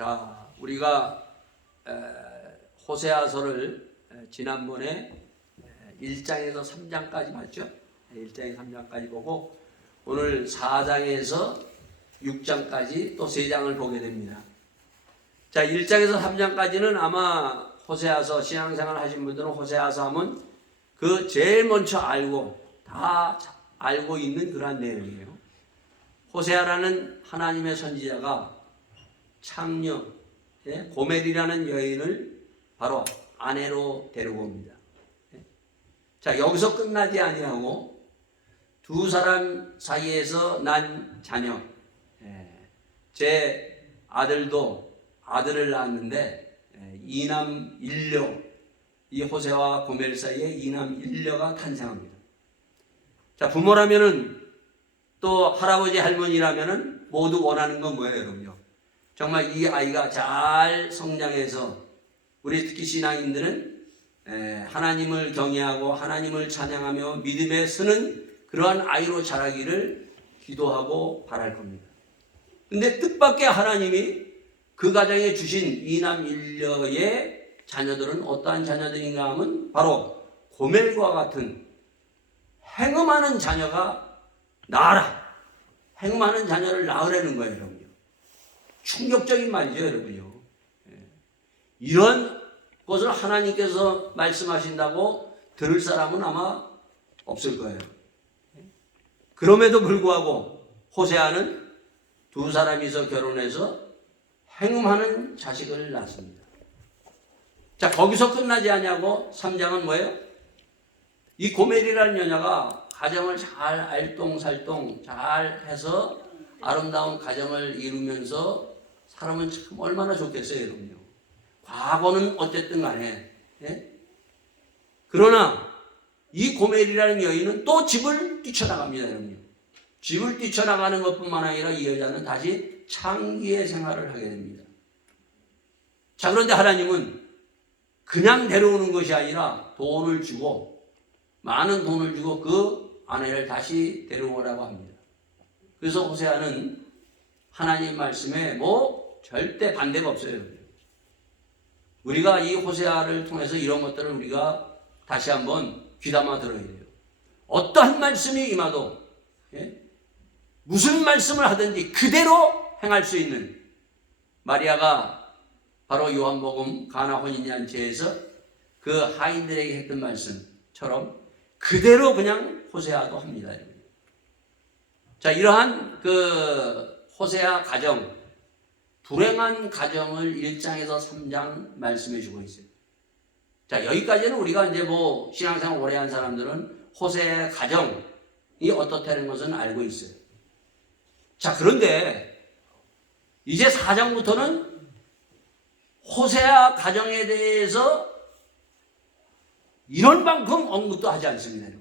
자, 우리가 호세아서를 지난번에 1장에서 3장까지 봤죠. 1장에서 3장까지 보고 오늘 4장에서 6장까지 또 3장을 보게 됩니다. 자, 1장에서 3장까지는 아마 호세아서 신앙생활 하신 분들은 호세아서 하면 그 제일 먼저 다 알고 있는 그러한 내용이에요. 호세아라는 하나님의 선지자가 창녀 고멜이라는 여인을 바로 아내로 데리고 옵니다. 자, 여기서 끝나지 아니하고 두 사람 사이에서 난 자녀, 제 아들도 아들을 낳았는데 이남 일녀, 이 호세와 고멜 사이에 이남 일녀가 탄생합니다. 자, 부모라면은 또 할아버지 할머니라면은 모두 원하는 건 뭐예요, 여러분요? 정말 이 아이가 잘 성장해서 우리 특히 신앙인들은 하나님을 경외하고 하나님을 찬양하며 믿음에 서는 그러한 아이로 자라기를 기도하고 바랄 겁니다. 근데 뜻밖의 하나님이 그 가정에 주신 이남 일녀의 자녀들은 어떠한 자녀들인가 하면 바로 고멜과 같은 행음하는 자녀가 낳아라. 행음하는 자녀를 낳으라는 거예요, 여러분요. 충격적인 말이죠, 여러분요. 이런 것을 하나님께서 말씀하신다고 들을 사람은 아마 없을 거예요. 그럼에도 불구하고 호세아는 두 사람이서 결혼해서 행음하는 자식을 낳습니다. 자, 거기서 끝나지 않냐고 3장은 뭐예요? 이 고멜이라는 여자가 가정을 잘 알똥살똥 잘 해서 아름다운 가정을 이루면서 살면 참 얼마나 좋겠어요, 여러분요. 과거는 어쨌든 간에. 그러나 이 고멜이라는 여인은 또 집을 뛰쳐나갑니다, 여러분요. 집을 뛰쳐나가는 것뿐만 아니라 이 여자는 다시 창기의 생활을 하게 됩니다. 자, 그런데 하나님은 그냥 데려오는 것이 아니라 돈을 주고 많은 돈을 주고 그 아내를 다시 데려오라고 합니다. 그래서 호세아는 하나님 말씀에 절대 반대가 없어요. 우리가 이 호세아를 통해서 이런 것들을 우리가 다시 한번 귀담아 들어야 돼요. 어떠한 말씀이 임하도 무슨 말씀을 하든지 그대로 행할 수 있는 마리아가 바로 요한복음 가나 혼인잔치에서 그 하인들에게 했던 말씀처럼 그대로 그냥 호세아도 합니다. 자, 이러한 그 호세아 가정, 불행한 가정을 1장에서 3장 말씀해 주고 있어요. 자, 여기까지는 우리가 이제 신앙생활 오래 한 사람들은 호세아 가정이 어떻다는 것은 알고 있어요. 자, 그런데 이제 4장부터는 호세아 가정에 대해서 이런 만큼 언급도 하지 않습니다.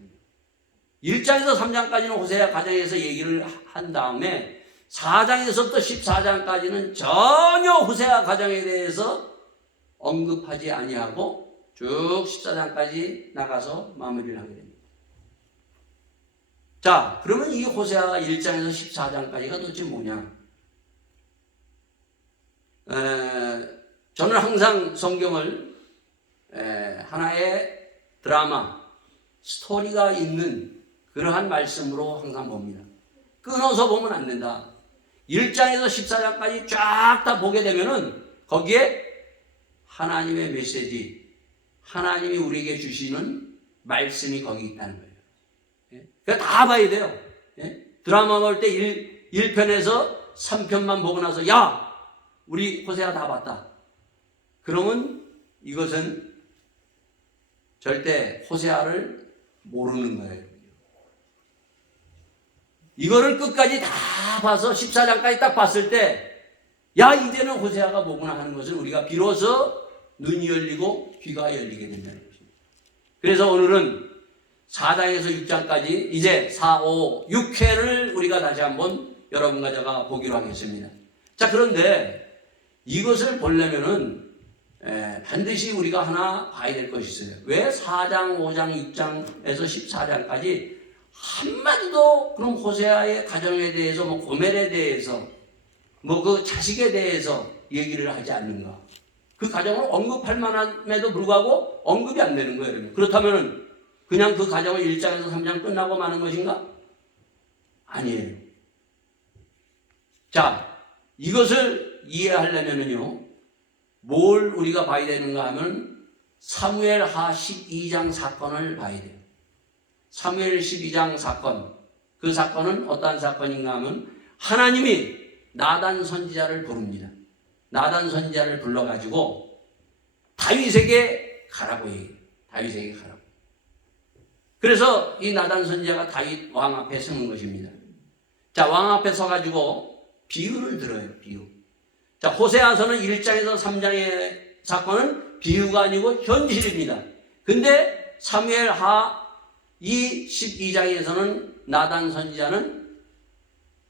1장에서 3장까지는 호세아 가정에서 얘기를 한 다음에 4장에서부터 14장까지는 전혀 호세아 가정에 대해서 언급하지 아니하고 쭉 14장까지 나가서 마무리를 하게 됩니다. 자, 그러면 이 호세아가 1장에서 14장까지가 도대체 뭐냐? 저는 항상 성경을 하나의 드라마, 스토리가 있는 그러한 말씀으로 항상 봅니다. 끊어서 보면 안 된다. 1장에서 14장까지 쫙 다 보게 되면은 거기에 하나님의 메시지, 하나님이 우리에게 주시는 말씀이 거기 있다는 거예요. 그러니까 다 봐야 돼요. 드라마 볼 때 1편에서 3편만 보고 나서 야! 우리 호세아 다 봤다. 그러면 이것은 절대 호세아를 모르는 거예요. 이거를 끝까지 다 봐서 14장까지 딱 봤을 때 야, 이제는 호세아가 뭐구나 하는 것을 우리가 비로소 눈이 열리고 귀가 열리게 된다는 것입니다. 그래서 오늘은 4장에서 6장까지 이제 4, 5, 6회를 우리가 다시 한번 여러분과 제가 보기로 하겠습니다. 자, 그런데 이것을 보려면은 반드시 우리가 하나 봐야 될 것이 있어요. 왜 4장, 5장, 6장에서 14장까지 한마디도 그럼 호세아의 가정에 대해서 고멜에 대해서 그 자식에 대해서 얘기를 하지 않는가? 그 가정을 언급할 만함에도 불구하고 언급이 안 되는 거예요. 여러분. 그렇다면 그냥 그 가정을 1장에서 3장 끝나고 마는 것인가? 아니에요. 자, 이것을 이해하려면요, 뭘 우리가 봐야 되는가 하면 사무엘하 12장 사건을 봐야 돼요. 사무엘 12장 사건. 그 사건은 어떠한 사건인가 하면 하나님이 나단 선지자를 부릅니다. 나단 선지자를 불러가지고 다윗에게 가라고 얘기해요. 다윗에게 가라고. 그래서 이 나단 선지자가 다윗 왕 앞에 서는 것입니다. 자, 왕 앞에 서가지고 비유를 들어요. 비유. 자, 호세아서는 1장에서 3장의 사건은 비유가 아니고 현실입니다. 근데 사무엘하 이 12장에서는 나단 선지자는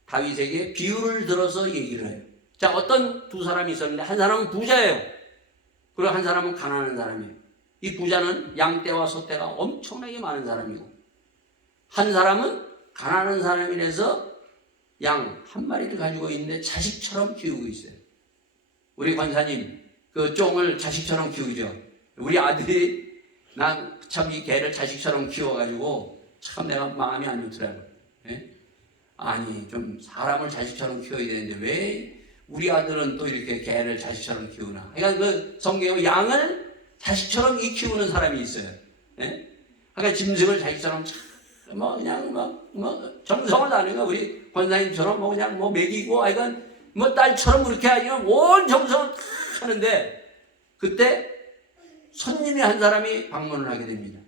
다윗에게 비유를 들어서 얘기를 해요. 자, 어떤 두 사람이 있었는데 한 사람은 부자예요. 그리고 한 사람은 가난한 사람이에요. 이 부자는 양떼와 소떼가 엄청나게 많은 사람이고 한 사람은 가난한 사람이라서 양 한 마리를 가지고 있는데 자식처럼 키우고 있어요. 우리 권사님 그 쫑을 자식처럼 키우죠. 우리 아들이 난 참 이 개를 자식처럼 키워가지고 참 내가 마음이 안 좋더라고요. 예? 아니 좀 사람을 자식처럼 키워야 되는데 왜 우리 아들은 또 이렇게 개를 자식처럼 키우나. 그러니까 그 성경에 양을 자식처럼 키우는 사람이 있어요. 예? 그러니까 짐승을 자식처럼 뭐 그냥 뭐 정성을 다하는 거 우리 권사님처럼 뭐 그냥 뭐 먹이고 아이건 뭐 딸처럼 그렇게 하면 온 정성을 다 하는데 그때 손님이 한 사람이 방문을 하게 됩니다.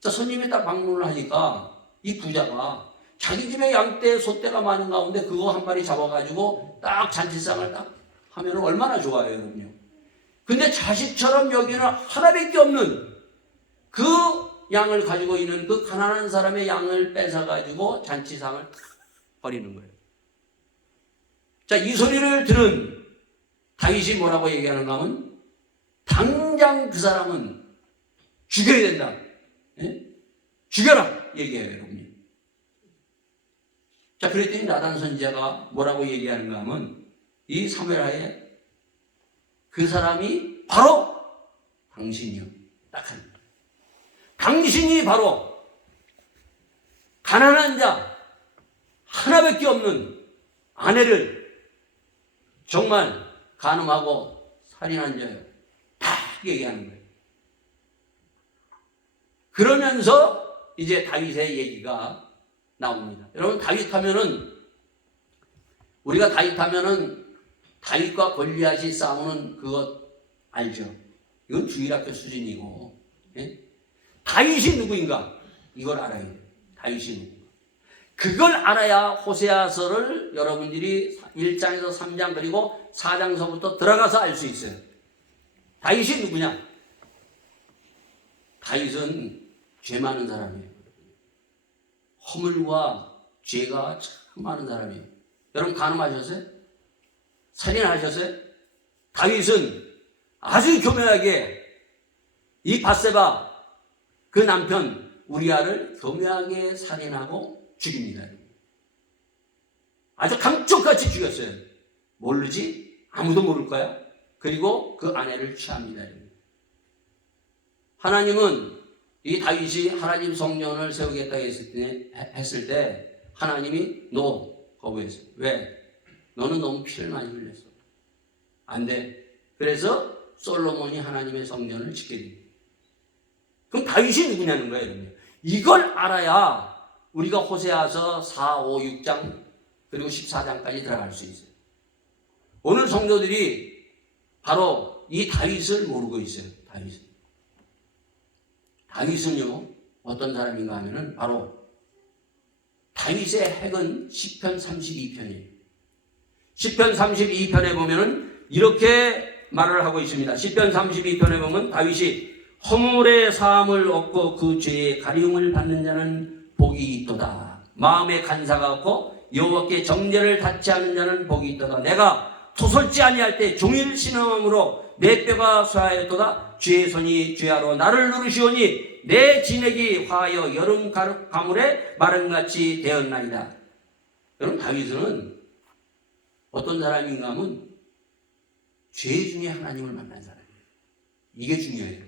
자, 손님이 딱 방문을 하니까 이 부자가 자기 집에 양떼, 소떼가 많은 가운데 그거 한 마리 잡아가지고 딱 잔치상을 딱 하면 얼마나 좋아요, 여러분요. 근데 자식처럼 여기는 하나밖에 없는 그 양을 가지고 있는 그 가난한 사람의 양을 뺏어가지고 잔치상을 딱 버리는 거예요. 자, 이 소리를 들은 다윗이 뭐라고 얘기하는가 하면 당장 그 사람은 죽여야 된다. 예? 죽여라! 얘기해요, 여러분. 자, 그랬더니 나단 선지자가 뭐라고 얘기하는가 하면 이 사무엘하에 그 사람이 바로 당신이요. 딱 합니다. 당신이 바로 가난한 자 하나밖에 없는 아내를 정말 간음하고 살인한 자예요. 다 얘기하는 거예요. 그러면서 이제 다윗의 얘기가 나옵니다. 여러분 다윗 하면은 우리가 다윗 하면은 다윗과 골리앗이 싸우는 그것 알죠? 이건 주일학교 수준이고 예? 다윗이 누구인가? 이걸 알아야 돼요. 다윗이 누구인가? 그걸 알아야 호세아서를 여러분들이 1장에서 3장 그리고 4장서부터 들어가서 알 수 있어요. 다윗이 누구냐? 다윗은 죄 많은 사람이에요. 허물과 죄가 참 많은 사람이에요. 여러분 간음하셨어요? 살인하셨어요? 다윗은 아주 교묘하게 이 밧세바 그 남편 우리아를 교묘하게 살인하고 죽입니다. 아주 감쪽같이 죽였어요. 모르지? 아무도 모를 거야. 그리고 그 아내를 취합니다. 하나님은 이 다윗이 하나님 성전을 세우겠다고 했을 때 하나님이 거부했어요. 왜? 너는 너무 피를 많이 흘렸어. 안 돼. 그래서 솔로몬이 하나님의 성전을 짓게 됩니다. 그럼 다윗이 누구냐는 거예요. 여러분. 이걸 알아야 우리가 호세아서 4, 5, 6장 그리고 14장까지 들어갈 수 있어요. 오늘 성도들이 바로 이 다윗을 모르고 있어요. 다윗은요 어떤 사람인가 하면은 바로 다윗의 핵은 시편 32편이에요. 시편 32편에 보면은 이렇게 말을 하고 있습니다. 시편 32편에 보면 다윗이 허물의 사함을 얻고 그 죄의 가리움을 받는 자는 복이 있도다. 마음에 간사가 없고 여호와께 정죄를 닫지 않는 자는 복이 있도다. 내가 토설지 아니할 때 종일 신음함으로 내 뼈가 쇠하였도다. 주의 손이 죄하로 나를 누르시오니 내 진액이 화하여 여름 가물에 마름같이 되었나이다. 여러분 다윗은 어떤 사람인가 하면 죄 중에 하나님을 만난 사람이에요. 이게 중요해요.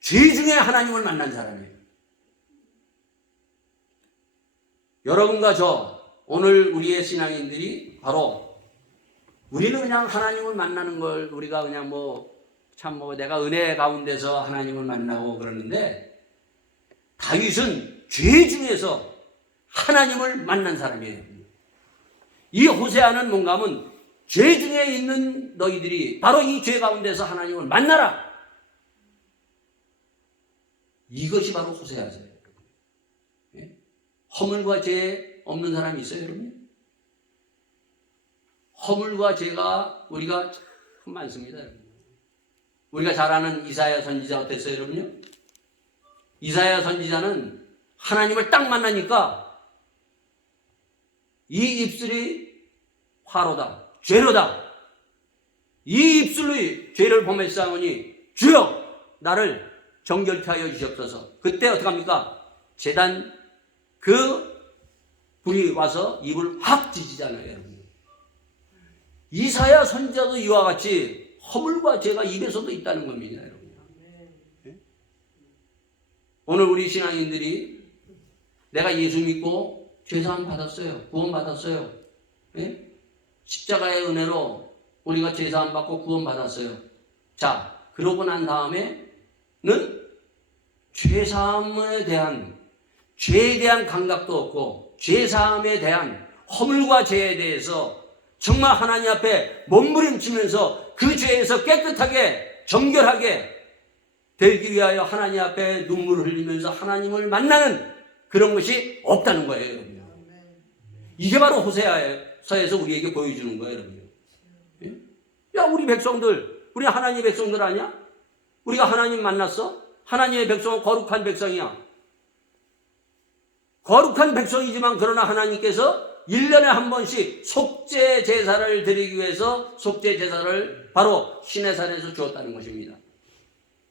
죄 중에 하나님을 만난 사람이에요. 여러분과 저 오늘 우리의 신앙인들이 바로 우리는 그냥 하나님을 만나는 걸 우리가 그냥 내가 은혜 가운데서 하나님을 만나고 그러는데 다윗은 죄 중에서 하나님을 만난 사람이에요. 이 호세아는 뭔가 하면 죄 중에 있는 너희들이 바로 이 죄 가운데서 하나님을 만나라. 이것이 바로 호세아세요. 허물과 죄 없는 사람이 있어요, 여러분? 허물과 죄가 우리가 참 많습니다, 여러분. 우리가 잘 아는 이사야 선지자 어땠어요, 여러분요? 이사야 선지자는 하나님을 딱 만나니까 이 입술이 화로다, 죄로다. 이 입술이 죄를 범했사오니 주여 나를 정결케 하여 주시옵소서. 그때 어떡합니까? 제단 그 불이 와서 입을 확 찢잖아요, 여러분. 이사야 선지자도 이와 같이 허물과 죄가 입에서도 있다는 겁니다, 여러분. 네? 오늘 우리 신앙인들이 내가 예수 믿고 죄사함 받았어요, 구원 받았어요. 네? 십자가의 은혜로 우리가 죄사함 받고 구원 받았어요. 자, 그러고 난 다음에는 죄사함에 대한 죄에 대한 감각도 없고 죄사함에 대한 허물과 죄에 대해서 정말 하나님 앞에 몸부림치면서 그 죄에서 깨끗하게 정결하게 되기 위하여 하나님 앞에 눈물을 흘리면서 하나님을 만나는 그런 것이 없다는 거예요, 여러분. 이게 바로 호세아서에서 우리에게 보여주는 거예요, 여러분. 야, 우리 백성들, 우리 하나님의 백성들 아니야? 우리가 하나님 만났어? 하나님의 백성은 거룩한 백성이야. 거룩한 백성이지만 그러나 하나님께서 1년에 한 번씩 속죄 제사를 드리기 위해서 속죄 제사를 바로 시내산에서 주었다는 것입니다.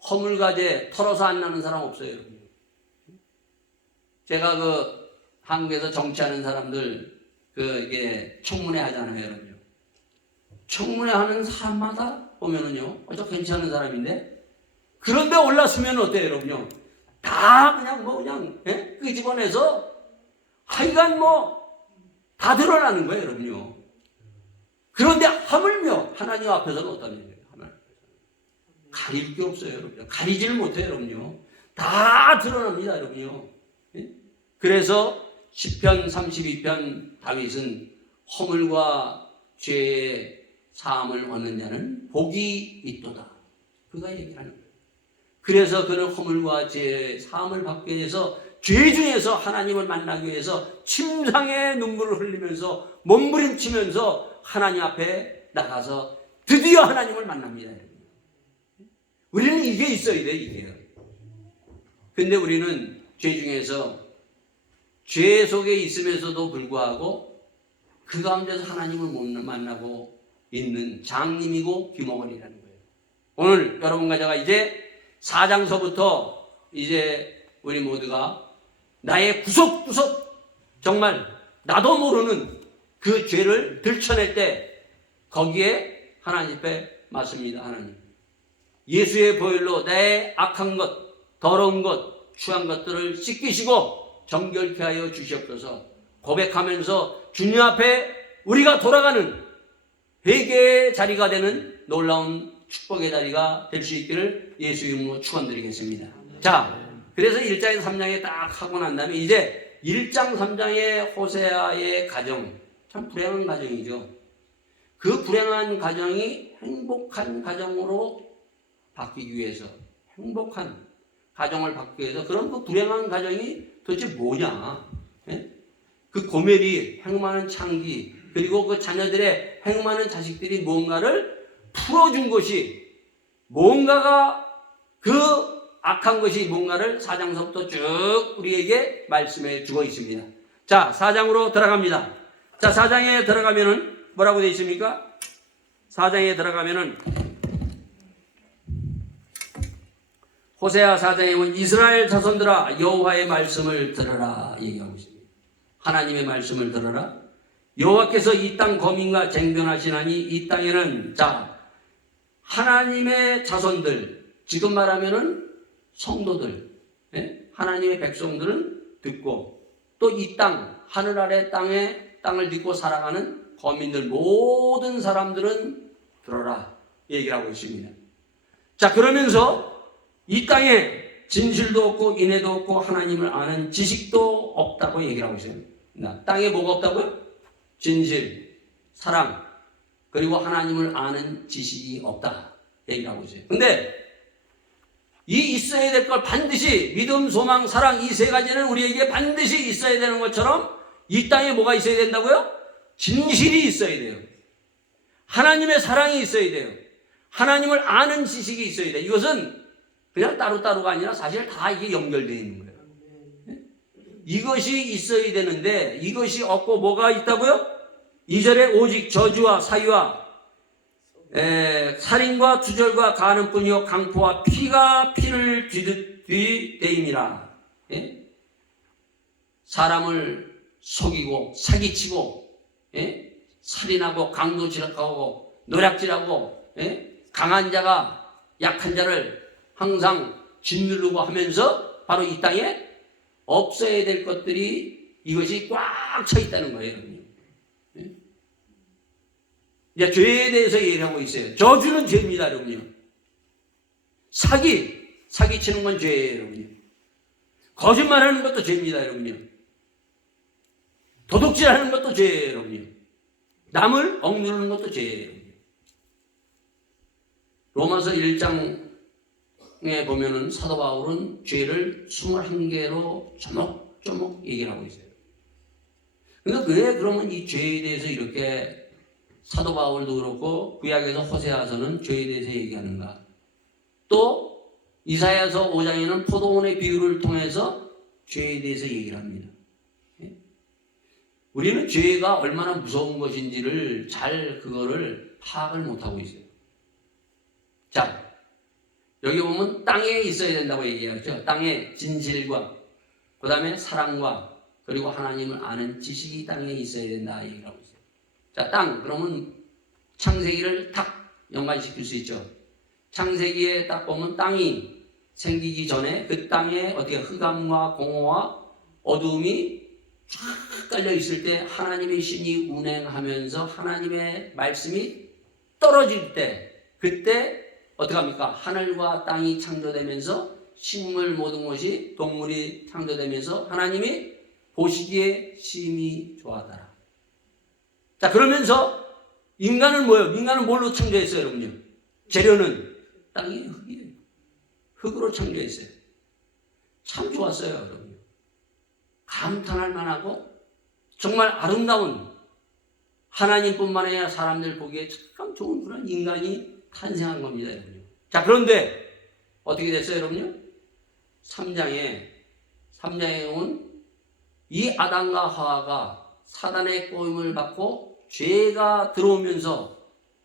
허물과 죄 털어서 안 나는 사람 없어요, 여러분. 제가 한국에서 정치하는 사람들 이게 청문회 하잖아요, 여러분. 청문회 하는 사람마다 보면은요, 저 괜찮은 사람인데 그런데 올랐으면 어때요, 여러분요? 다 그냥 끄집어내서 하여간 다 드러나는 거예요, 여러분요. 그런데 하물며 하나님 앞에서는 어떤 일이에요? 가릴 게 없어요, 여러분. 가리지를 못해요, 여러분요. 다 드러납니다, 여러분요. 그래서 시편 32편 다윗은 허물과 죄의 사함을 얻는 자는 복이 있도다. 그가 얘기를 하는 거예요. 그래서 그는 허물과 죄의 사함을 받기 위해서 죄 중에서 하나님을 만나기 위해서 침상에 눈물을 흘리면서 몸부림치면서 하나님 앞에 나가서 드디어 하나님을 만납니다. 우리는 이게 있어야 돼, 이게요. 근데 우리는 죄 중에서 죄 속에 있으면서도 불구하고 그 가운데서 하나님을 못 만나고 있는 장님이고 귀머거리라는 거예요. 오늘 여러분과 제가 이제 4장서부터 이제 우리 모두가 나의 구석구석 정말 나도 모르는 그 죄를 들춰낼 때 거기에 하나님 앞에 맞습니다. 하나님 예수의 보혈로 나의 악한 것, 더러운 것, 추한 것들을 씻기시고 정결케 하여 주시옵소서. 고백하면서 주님 앞에 우리가 돌아가는 회개의 자리가 되는 놀라운 축복의 자리가 될 수 있기를 예수 이름으로 축원드리겠습니다. 자, 그래서 1장에서 3장에 딱 하고 난 다음에 이제 1장 3장의 호세아의 가정, 참 불행한 가정이죠. 그 불행한 가정이 행복한 가정으로 바뀌기 위해서, 행복한 가정을 바뀌기 위해서, 그럼 그 불행한 가정이 도대체 뭐냐? 그 고멜이 행음하는 창기, 그리고 그 자녀들의 행음하는 자식들이 뭔가를 풀어준 것이, 뭔가가 그 악한 것이 뭔가를 4장서부터 쭉 우리에게 말씀해 주고 있습니다. 자, 4장으로 들어갑니다. 자, 4장에 들어가면은 뭐라고 되어 있습니까? 4장에 들어가면은 호세아 4장에 보면 이스라엘 자손들아 여호와의 말씀을 들으라 얘기하고 있습니다. 하나님의 말씀을 들으라. 여호와께서 이 땅 거민과 쟁변하시나니 이 땅에는 하나님의 자손들, 지금 말하면은 성도들, 하나님의 백성들은 듣고 또 이 땅, 하늘 아래 땅을 믿고 살아가는 거민들, 모든 사람들은 들어라 얘기를 하고 있습니다. 그러면서 이 땅에 진실도 없고 인애도 없고 하나님을 아는 지식도 없다고 얘기를 하고 있어요. 땅에 뭐가 없다고요? 진실, 사랑, 그리고 하나님을 아는 지식이 없다 얘기를 하고 있어요. 근데 이 있어야 될 걸 반드시 믿음, 소망, 사랑 이 세 가지는 우리에게 반드시 있어야 되는 것처럼 이 땅에 뭐가 있어야 된다고요? 진실이 있어야 돼요. 하나님의 사랑이 있어야 돼요. 하나님을 아는 지식이 있어야 돼요. 이것은 그냥 따로따로가 아니라 사실 다 이게 연결되어 있는 거예요. 이것이 있어야 되는데 이것이 없고 뭐가 있다고요? 2절에 오직 저주와 사위와 살인과 투절과 가늠뿐이요 강포와 피가 피를 뒤대임이라. 사람을 속이고 사기치고 살인하고 강도질하고 노략질하고 강한 자가 약한 자를 항상 짓누르고 하면서 바로 이 땅에 없어야 될 것들이 이것이 꽉 차 있다는 거예요. 여러분요. 이제 죄에 대해서 얘기하고 있어요. 저주는 죄입니다. 여러분요. 사기치는 건 죄예요. 여러분요. 거짓말하는 것도 죄입니다. 여러분요. 도둑질하는 것도 죄예요. 여러분요. 남을 억누르는 것도 죄예요. 여러분요. 로마서 1장에 보면은 사도 바울은 죄를 21개로 조목조목 얘기를 하고 있어요. 그러니까 왜 그러면 이 죄에 대해서 이렇게 사도 바울도 그렇고 구약에서 호세아서는 죄에 대해서 얘기하는가? 또 이사야서 5장에는 포도원의 비유를 통해서 죄에 대해서 얘기를 합니다. 우리는 죄가 얼마나 무서운 것인지를 그거를 파악을 못하고 있어요. 여기 보면 땅에 있어야 된다고 얘기하죠. 땅에 진실과 그 다음에 사랑과 그리고 하나님을 아는 지식이 땅에 있어야 된다 얘기를 하고 있어요. 땅 그러면 창세기를 탁 연관시킬 수 있죠. 창세기에 딱 보면 땅이 생기기 전에 그 땅에 어떻게 흑암과 공허와 어두움이 쫙 깔려 있을 때 하나님의 신이 운행하면서 하나님의 말씀이 떨어질 때 그때 어떻게 합니까? 하늘과 땅이 창조되면서 식물 모든 것이 동물이 창조되면서 하나님이 보시기에 심히 좋아하더라. 그러면서 인간은 뭐예요? 인간은 뭘로 창조했어요, 여러분요? 재료는 땅이 흙이에요. 흙으로 창조했어요. 참 좋았어요, 여러분. 감탄할 만하고 정말 아름다운 하나님뿐만 아니라 사람들 보기에 참 좋은 그런 인간이 탄생한 겁니다, 여러분요. 그런데 어떻게 됐어요, 여러분요? 3장에 보면 이 아담과 하와가 사단의 꼬임을 받고 죄가 들어오면서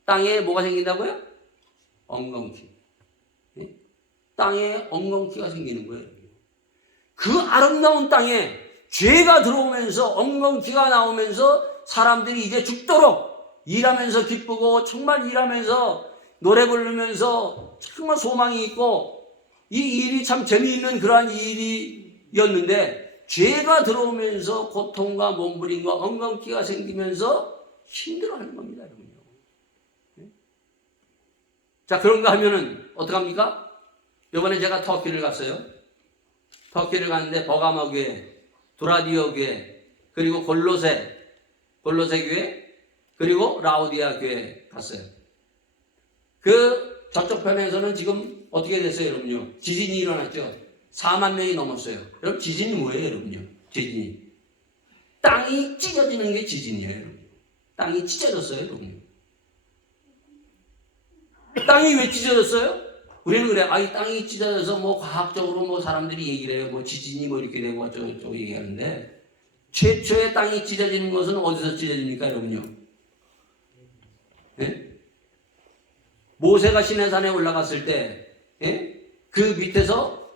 땅에 뭐가 생긴다고요? 엉겅퀴. 땅에 엉겅퀴가 생기는 거예요. 그 아름다운 땅에 죄가 들어오면서 엉겅퀴가 나오면서 사람들이 이제 죽도록 일하면서 기쁘고 정말 일하면서 노래 부르면서 정말 소망이 있고 이 일이 참 재미있는 그러한 일이었는데 죄가 들어오면서 고통과 몸부림과 엉겅퀴가 생기면서 힘들어하는 겁니다, 여러분요. 그런가 하면은 어떡합니까? 이번에 제가 터키를 갔어요. 터키를 갔는데 버가마 교회, 두라디오 교회, 그리고 골로새 교회, 그리고 라우디아 교회 갔어요. 저쪽 편에서는 지금 어떻게 됐어요, 여러분요? 지진이 일어났죠. 4만 명이 넘었어요. 여러분, 지진이 뭐예요, 여러분요? 지진이. 땅이 찢어지는 게 지진이에요, 여러분. 땅이 찢어졌어요, 여러분. 땅이 왜 찢어졌어요? 우리는 그래. 이 땅이 찢어져서 과학적으로 사람들이 얘기를 해요. 지진이 이렇게 되고 어쩌고 얘기하는데 최초의 땅이 찢어지는 것은 어디서 찢어집니까, 여러분요? 모세가 시내산에 올라갔을 때, 그 밑에서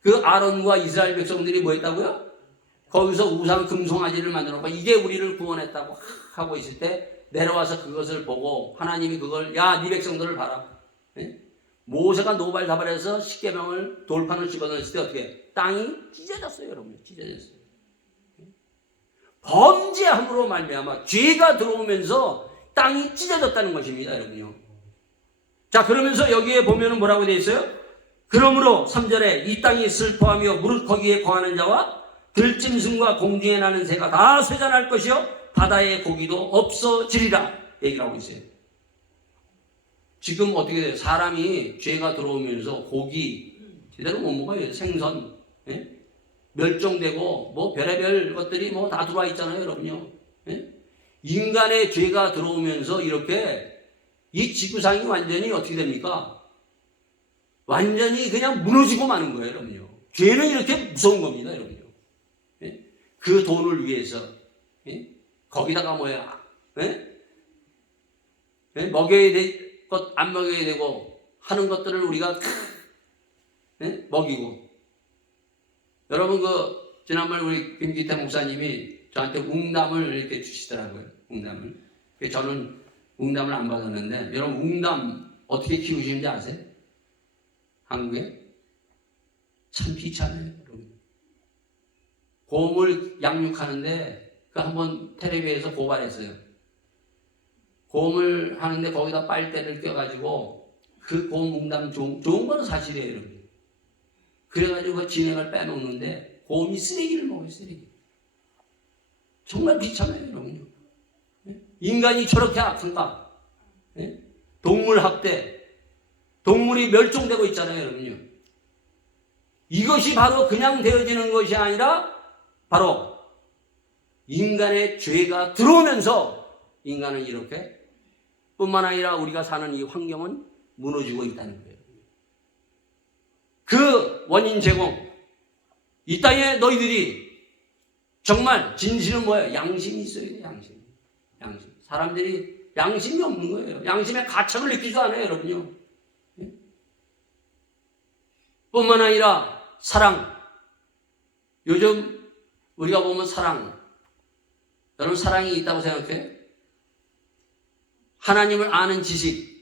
그 아론과 이스라엘 백성들이 뭐 했다고요? 거기서 우상 금송아지를 만들어놓고 이게 우리를 구원했다고 하고 있을 때 내려와서 그것을 보고 하나님이 그걸 야, 네 백성들을 봐라. 예? 모세가 노발다발해서 십계명을 돌판을 집어넣었을 때 어떻게 땅이 찢어졌어요, 여러분. 찢어졌어요. 범죄함으로 말미암아 죄가 들어오면서 땅이 찢어졌다는 것입니다, 여러분요. 자, 그러면서 여기에 보면은 뭐라고 되어 있어요? 그러므로 3절에 이 땅이 슬퍼하며 무릇 거기에 거하는 자와 들짐승과 공중에 나는 새가 다 쇠잔할 것이요 바다의 고기도 없어지리라 얘기를 하고 있어요. 지금 어떻게 돼요? 사람이 죄가 들어오면서 고기 제대로 못 먹어요. 생선, 예? 멸종되고 뭐 별의별 것들이 뭐 다 들어와 있잖아요, 여러분요. 예? 인간의 죄가 들어오면서 이렇게 이 지구상이 완전히 어떻게 됩니까? 완전히 그냥 무너지고 마는 거예요, 여러분요. 죄는 이렇게 무서운 겁니다, 여러분요. 예? 그 돈을 위해서, 예? 거기다가 뭐야, 예? 예? 먹여야 될 것 안 먹여야 되고 하는 것들을 우리가 예? 먹이고. 여러분 지난번에 우리 김기태 목사님이 저한테 웅담을 이렇게 주시더라고요. 웅담을. 저는 웅담을 안 받았는데 여러분 웅담 어떻게 키우시는지 아세요? 한국에? 참 귀찮아요, 여러분. 곰을 양육하는데 그 한번 텔레비에서 고발했어요. 곰을 하는데 거기다 빨대를 껴가지고 그 곰 웅담 좋은 건 사실이에요, 여러분. 그래가지고 그 진액을 빼먹는데 곰이 쓰레기를 먹어요, 쓰레기. 정말 비참해요, 여러분요. 인간이 저렇게 악한가? 동물 학대, 동물이 멸종되고 있잖아요, 여러분요. 이것이 바로 그냥 되어지는 것이 아니라 바로 인간의 죄가 들어오면서 인간은 이렇게 뿐만 아니라 우리가 사는 이 환경은 무너지고 있다는 거예요. 그 원인 제공, 이 땅에 너희들이 정말 진실은 뭐예요? 양심이 있어야 돼요, 양심. 양심. 사람들이 양심이 없는 거예요. 양심의 가책을 느끼지도 않아요, 여러분요. 뿐만 아니라 사랑. 요즘 우리가 보면 사랑. 여러분 사랑이 있다고 생각해요? 하나님을 아는 지식.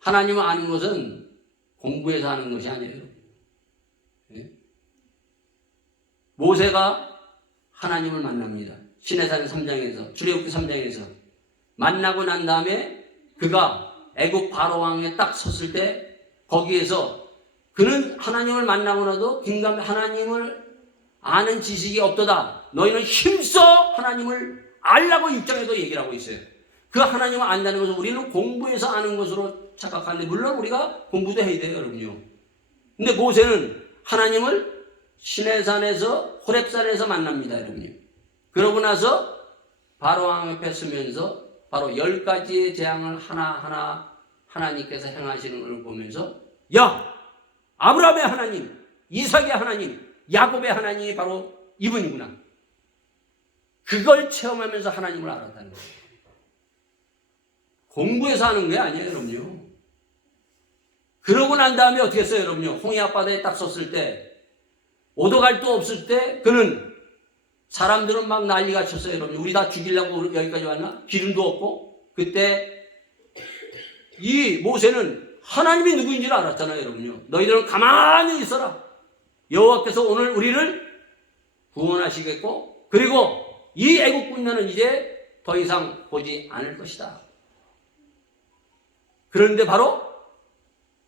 하나님을 아는 것은 공부해서 하는 것이 아니에요. 모세가 하나님을 만납니다. 시내산 3장에서, 출애굽기 3장에서 만나고 난 다음에 그가 애국 바로 왕에 딱 섰을 때 거기에서 그는 하나님을 만나고 나도 긴감히 하나님을 아는 지식이 없도다. 너희는 힘써 하나님을 알라고 6장에도 얘기를 하고 있어요. 그 하나님을 안다는 것은 우리는 공부해서 아는 것으로 착각하는데 물론 우리가 공부도 해야 돼요, 여러분요. 근데 모세는 하나님을 시내산에서 호렙산에서 만납니다, 여러분요. 그러고 나서 바로왕 앞에 서면서 바로 10가지의 재앙을 하나하나 하나님께서 행하시는 걸 보면서 야! 아브라함의 하나님, 이삭의 하나님, 야곱의 하나님이 바로 이분이구나. 그걸 체험하면서 하나님을 알았다는 거예요. 공부해서 하는 게 아니에요, 여러분요. 그러고 난 다음에 어떻게 했어요, 여러분요? 홍해 앞바다에 딱 섰을 때, 오도 갈 도 없을 때, 그는 사람들은 막 난리가 쳤어요, 여러분. 우리 다 죽이려고 여기까지 왔나? 기름도 없고. 그때 이 모세는 하나님이 누구인지를 알았잖아요, 여러분요. 너희들은 가만히 있어라. 여호와께서 오늘 우리를 구원하시겠고, 그리고 이 애국 군대는 이제 더 이상 보지 않을 것이다. 그런데 바로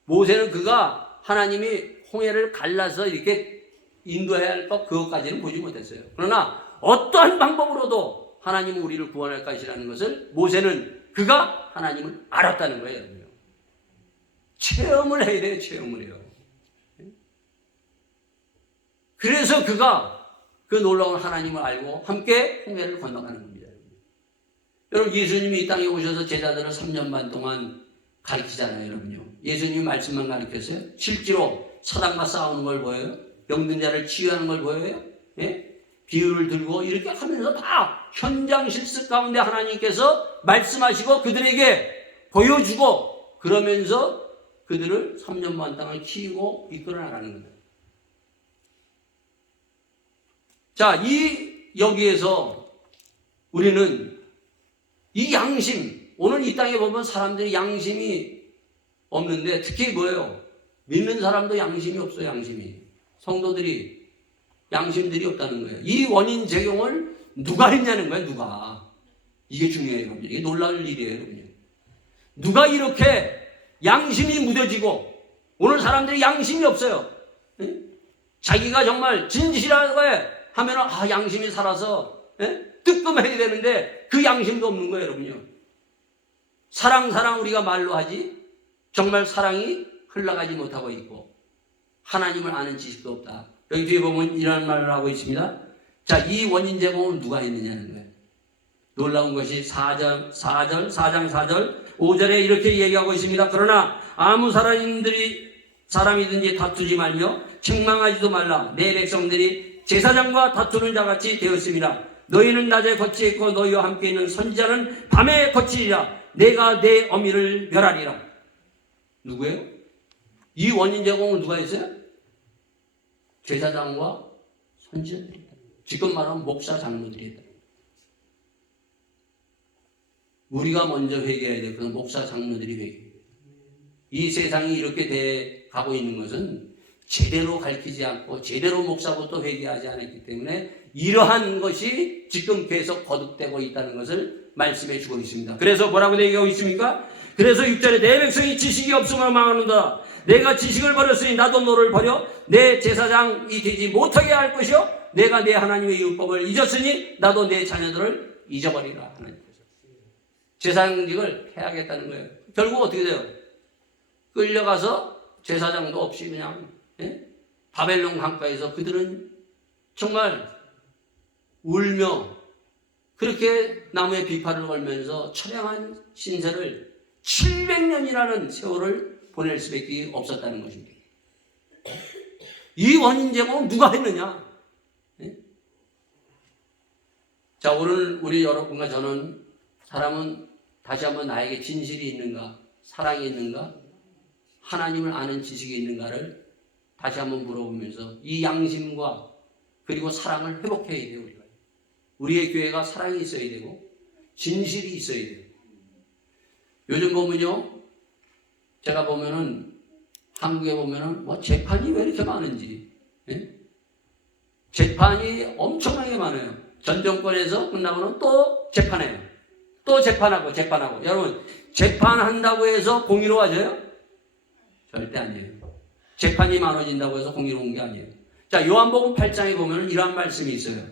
모세는 그가 하나님이 홍해를 갈라서 이렇게 인도해야 할 것 그것까지는 보지 못했어요. 그러나 어떠한 방법으로도 하나님은 우리를 구원할 것이라는 것을 모세는 그가 하나님을 알았다는 거예요, 여러분요. 체험을 해야 돼요, 체험을 해요. 그래서 그가 그 놀라운 하나님을 알고 함께 홍해를 건너가는 겁니다. 여러분 예수님이 이 땅에 오셔서 제자들을 3년 반 동안 가르치잖아요, 여러분요. 예수님이 말씀만 가르쳤어요? 실제로 사단과 싸우는 걸 보여요? 병든 자를 치유하는 걸 보여요? 예? 비유를 들고 이렇게 하면서 다 현장 실습 가운데 하나님께서 말씀하시고 그들에게 보여주고 그러면서 그들을 3년 반 동안 키우고 이끌어 나가는 거예요. 자, 여기에서 우리는 이 양심, 오늘 이 땅에 보면 사람들이 양심이 없는데, 특히 뭐예요? 믿는 사람도 양심이 없어요, 양심이. 성도들이 양심들이 없다는 거예요. 이 원인 제공을 누가 했냐는 거예요, 누가. 이게 중요해요, 여러분. 이게 놀라울 일이에요, 여러분. 누가 이렇게 양심이 무뎌지고, 오늘 사람들이 양심이 없어요. 자기가 정말 진실하게 하면 양심이 살아서 뜨끔해야 되는데 그 양심도 없는 거예요, 여러분요. 사랑 우리가 말로 하지 정말 사랑이 흘러가지 못하고 있고 하나님을 아는 지식도 없다. 여기 뒤에 보면 이런 말을 하고 있습니다. 자, 이 원인 제공을 누가 했느냐는 거예요. 놀라운 것이 4장 4절 5절에 이렇게 얘기하고 있습니다. 그러나 아무 사람이든지 다투지 말며 책망하지도 말라. 내 백성들이 제사장과 다투는 자같이 되었습니다. 너희는 낮에 거치했고 너희와 함께 있는 선지자는 밤에 거치리라. 내가 내 어미를 멸하리라. 누구예요? 이 원인 제공을 누가 했어요? 제사장과 선지자들이다. 지금 말하면 목사 장로들이다. 우리가 먼저 회개해야 돼요. 그건 목사 장로들이 회개해요. 이 세상이 이렇게 돼 가고 있는 것은 제대로 가르치지 않고 제대로 목사부터 회개하지 않았기 때문에 이러한 것이 지금 계속 거듭되고 있다는 것을 말씀해 주고 있습니다. 그래서 뭐라고 얘기하고 있습니까? 그래서 6절에 내 백성이 지식이 없음으로 망하는다. 내가 지식을 버렸으니 나도 너를 버려 내 제사장이 되지 못하게 할 것이요 내가 내 하나님의 율법을 잊었으니 나도 내 자녀들을 잊어버리라. 하나님께서 제사장직을 해야겠다는 거예요. 결국 어떻게 돼요? 끌려가서 제사장도 없이 그냥 바벨론 강가에서 그들은 정말 울며 그렇게 나무에 비파를 걸면서 처량한 신세를 700년이라는 세월을 보낼 수밖에 없었다는 것입니다. 이 원인 제공은 누가 했느냐? 자, 오늘 우리 여러분과 저는 사람은 다시 한번 나에게 진실이 있는가, 사랑이 있는가, 하나님을 아는 지식이 있는가를 다시 한번 물어보면서 이 양심과 그리고 사랑을 회복해야 돼요. 우리의 교회가 사랑이 있어야 되고 진실이 있어야 돼요. 요즘 보면요, 제가 보면은 한국에 보면은 뭐 재판이 왜 이렇게 많은지, 재판이 엄청나게 많아요. 전 정권에서 끝나고는 또 재판해요. 또 재판하고. 여러분, 재판한다고 해서 공의로워져요? 절대 아니에요. 재판이 많아진다고 해서 공의로운 게 아니에요. 자, 요한복음 8장에 보면은 이러한 말씀이 있어요.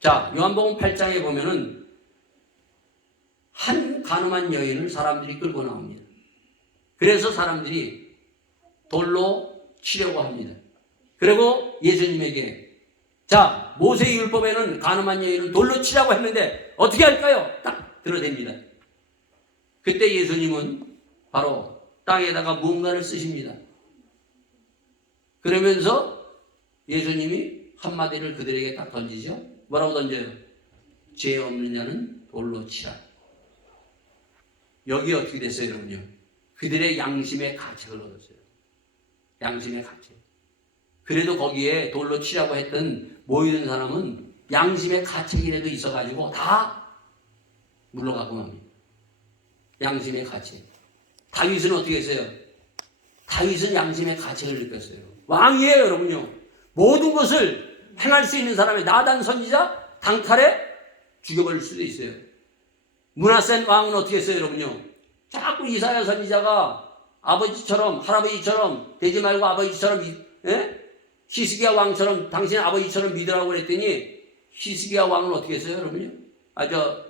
자, 요한복음 8장에 보면은 한 간음한 여인을 사람들이 끌고 나옵니다. 그래서 사람들이 돌로 치려고 합니다. 그리고 예수님에게 자, 모세의 율법에는 간음한 여인을 돌로 치라고 했는데 어떻게 할까요? 딱 들어댑니다. 그때 예수님은 바로 땅에다가 무언가를 쓰십니다. 그러면서 예수님이 한마디를 그들에게 딱 던지죠. 뭐라고 던져요? 죄 없는 자는 돌로 치라. 여기 어떻게 됐어요, 여러분요? 그들의 양심의 가책을 얻었어요. 양심의 가책. 그래도 거기에 돌로 치라고 했던 모이는 사람은 양심의 가책이라도 있어가지고 다 물러가고 맙니다. 양심의 가책. 다윗은 어떻게 했어요? 다윗은 양심의 가책을 느꼈어요. 왕이에요, 여러분요. 모든 것을 행할 수 있는 사람이 나단 선지자 단칼에 죽여버릴 수도 있어요. 므낫세 왕은 어떻게 했어요, 여러분요? 자꾸 이사야 선지자가 아버지처럼 할아버지처럼 되지 말고 아버지처럼 히스기야 왕처럼 당신 아버지처럼 믿으라고 그랬더니 히스기야 왕은 어떻게 했어요, 여러분요?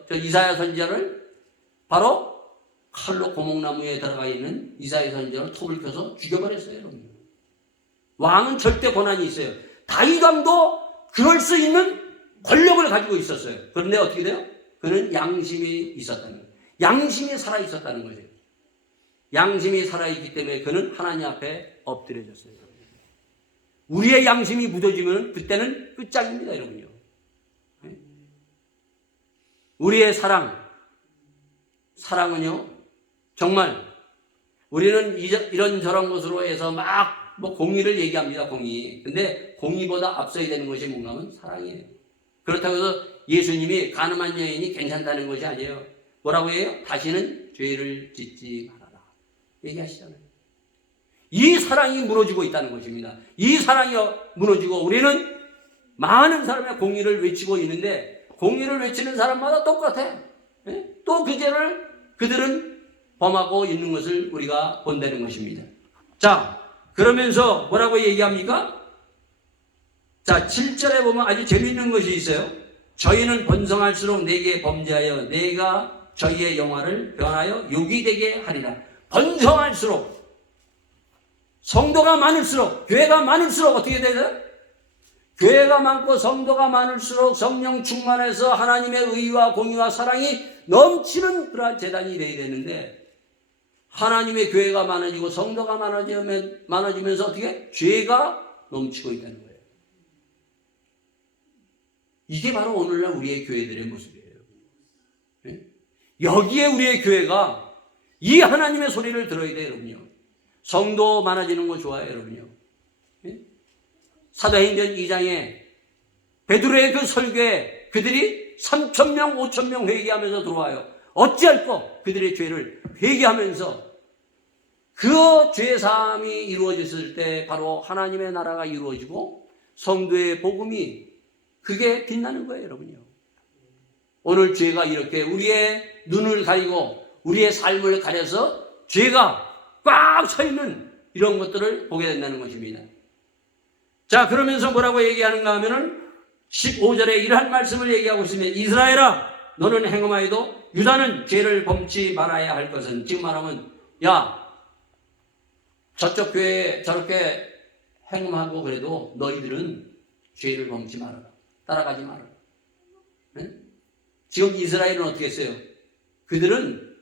저 이사야 선지자를 바로 칼로 고목나무에 들어가 있는 이사야 선지자를 톱을 켜서 죽여버렸어요, 여러분. 왕은 절대 권한이 있어요. 다윗 왕도 그럴 수 있는 권력을 가지고 있었어요. 그런데 어떻게 돼요? 그는 양심이 있었다는 거예요. 양심이 살아 있었다는 거죠. 양심이 살아있기 때문에 그는 하나님 앞에 엎드려졌어요. 우리의 양심이 묻어지면 그때는 끝장입니다, 여러분요. 우리의 사랑은요, 정말 우리는 이런저런 것으로 해서 막 공의를 얘기합니다, 공의. 근데 공의보다 앞서야 되는 것이 뭔가 하면 사랑이에요. 그렇다고 해서 예수님이 가늠한 여인이 괜찮다는 것이 아니에요. 뭐라고 해요? 다시는 죄를 짓지 말아라 얘기하시잖아요. 이 사랑이 무너지고 있다는 것입니다. 이 사랑이 무너지고 우리는 많은 사람의 공의를 외치고 있는데 공의를 외치는 사람마다 똑같아. 또 그 죄를 그들은 범하고 있는 것을 우리가 본다는 것입니다. 자, 그러면서 뭐라고 얘기합니까? 자, 7절에 보면 아주 재미있는 것이 있어요. 저희는 번성할수록 내게 범죄하여 내가 저희의 영화를 변하여 욕이 되게 하리라. 번성할수록, 성도가 많을수록, 교회가 많을수록 어떻게 되죠? 교회가 많고 성도가 많을수록 성령 충만해서 하나님의 의와 공의와 사랑이 넘치는 그러한 재단이 되어야 되는데, 하나님의 교회가 많아지고 성도가 많아지면서 어떻게? 죄가 넘치고 있다는 거예요. 이게 바로 오늘날 우리의 교회들의 모습이에요. 여기에 우리의 교회가 이 하나님의 소리를 들어야 돼요, 여러분요. 성도 많아지는 거 좋아요, 여러분요. 사도행전 2장에 베드로의 그 설교에 그들이 3,000명, 5,000명 회개하면서 들어와요. 어찌할꼬 그들의 죄를 회개하면서 그 죄사함이 이루어졌을 때 바로 하나님의 나라가 이루어지고 성도의 복음이 그게 빛나는 거예요, 여러분요. 오늘 죄가 이렇게 우리의 눈을 가리고 우리의 삶을 가려서 죄가 꽉 차 있는 이런 것들을 보게 된다는 것입니다. 자, 그러면서 뭐라고 얘기하는가 하면은 15절에 이러한 말씀을 얘기하고 있으면 이스라엘아 너는 행음하여도 유다는 죄를 범치 말아야 할 것은, 지금 말하면 야 저쪽 교회에 저렇게 행음하고 그래도 너희들은 죄를 범치 말아라. 따라가지 말아라. 네? 지금 이스라엘은 어떻게 했어요? 그들은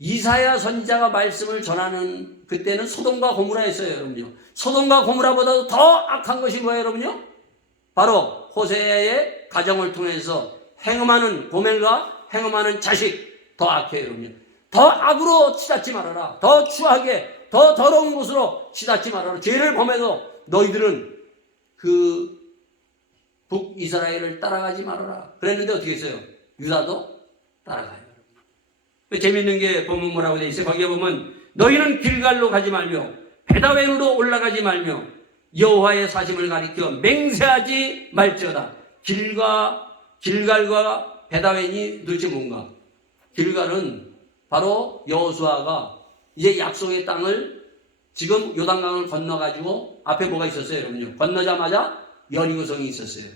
이사야 선지자가 말씀을 전하는 그때는 소돔과 고모라였어요, 여러분요. 소돔과 고모라보다도 더 악한 것이 뭐예요, 여러분요? 바로 호세아의 가정을 통해서 행음하는 고멜과 행음하는 자식, 더 악해요, 여러분요. 더 악으로 치닫지 말아라. 더 추하게, 더 더러운 곳으로 치닫지 말아라. 죄를 범해도 너희들은 그 북이스라엘을 따라가지 말아라. 그랬는데 어떻게 했어요? 유다도 따라가요. 재밌는 게 보면 뭐라고 되어 있어요? 거기에 보면 너희는 길갈로 가지 말며 베다웬으로 올라가지 말며 여호와의 사심을 가리켜 맹세하지 말지어다. 길갈과 베다웬이 도대체 뭔가? 길갈은 바로 여호수아가 이제 약속의 땅을 지금 요단강을 건너가지고 앞에 뭐가 있었어요, 여러분요? 건너자마자 여리고성이 있었어요.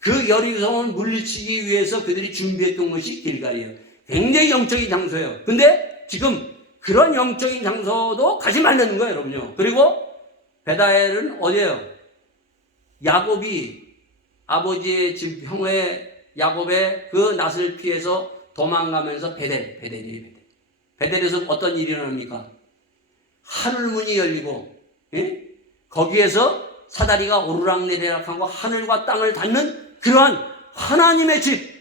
그 여리고성을 물리치기 위해서 그들이 준비했던 것이 길갈이에요. 굉장히 영적인 장소예요. 근데 지금 그런 영적인 장소도 가지 말라는 거예요, 여러분요. 그리고 베다엘은 어디예요? 야곱이 아버지의 집 형의 야곱의 그 낯을 피해서 도망가면서 베델이에요. 베델에서 어떤 일이 일어납니까? 하늘문이 열리고, 예? 거기에서 사다리가 오르락내리락하고 하늘과 땅을 닿는 그러한 하나님의 집,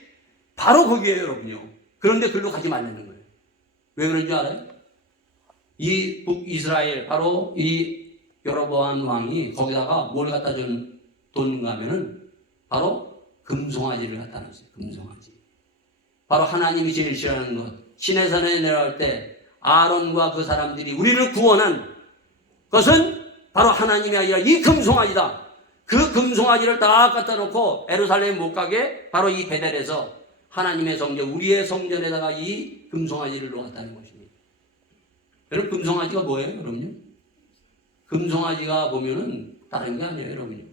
바로 거기에요, 여러분요. 그런데 글로 가지 말라는 거예요. 왜 그런 줄 알아요? 이 북이스라엘, 바로 이 여로보암 왕이 거기다가 뭘 갖다 뒀는가 하면은 바로 금송아지를 갖다 놨어요. 금송아지. 바로 하나님이 제일 싫어하는 것. 시내산에 내려올 때 아론과 그 사람들이 우리를 구원한 것은 바로 하나님이 아니라 이 금송아지다. 그 금송아지를 다 갖다 놓고 예루살렘 못 가게 바로 이 베델에서 하나님의 성전, 우리의 성전에다가 이 금송아지를 놓았다는 것입니다. 여러분, 금송아지가 뭐예요, 여러분요? 금송아지가 보면은 다른 게 아니에요, 여러분요.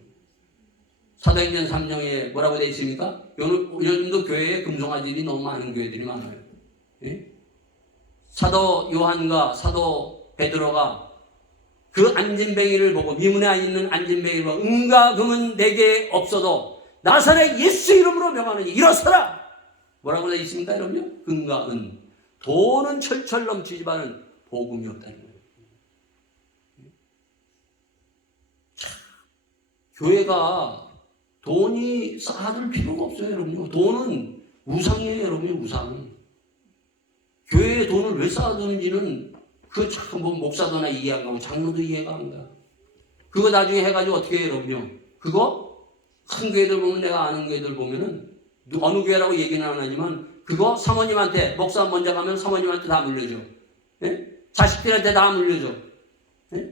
사도행전 3장에 뭐라고 되어 있습니까? 요즘도 교회에 금송아지들이 너무 많은 교회들이 많아요. 예? 사도 요한과 사도 베드로가 그 안진뱅이를 보고, 미문에 있는 안진뱅이를 보고 은과 금은 내게 없어도 나사렛 예수 이름으로 명하느니 일어서라! 뭐라고 되어 있습니까, 여러분요? 금과 은. 돈은 철철 넘치지만은 복음이 없다는 거예요. 참, 교회가 돈이 쌓아둘 필요가 없어요, 여러분요. 돈은 우상이에요, 여러분요, 우상. 교회에 돈을 왜 쌓아두는지는 그 참 뭐 목사도나 이해 안 가고 장로도 이해가 안 가. 그거 나중에 해가지고 어떻게 해요, 여러분요? 그거 큰 교회들 보면 내가 아는 교회들 보면은 어느 교회라고 얘기는 안 하지만 그거 사모님한테 목사 먼저 가면 사모님한테 다 물려줘. 예? 자식들한테 다 물려줘. 예?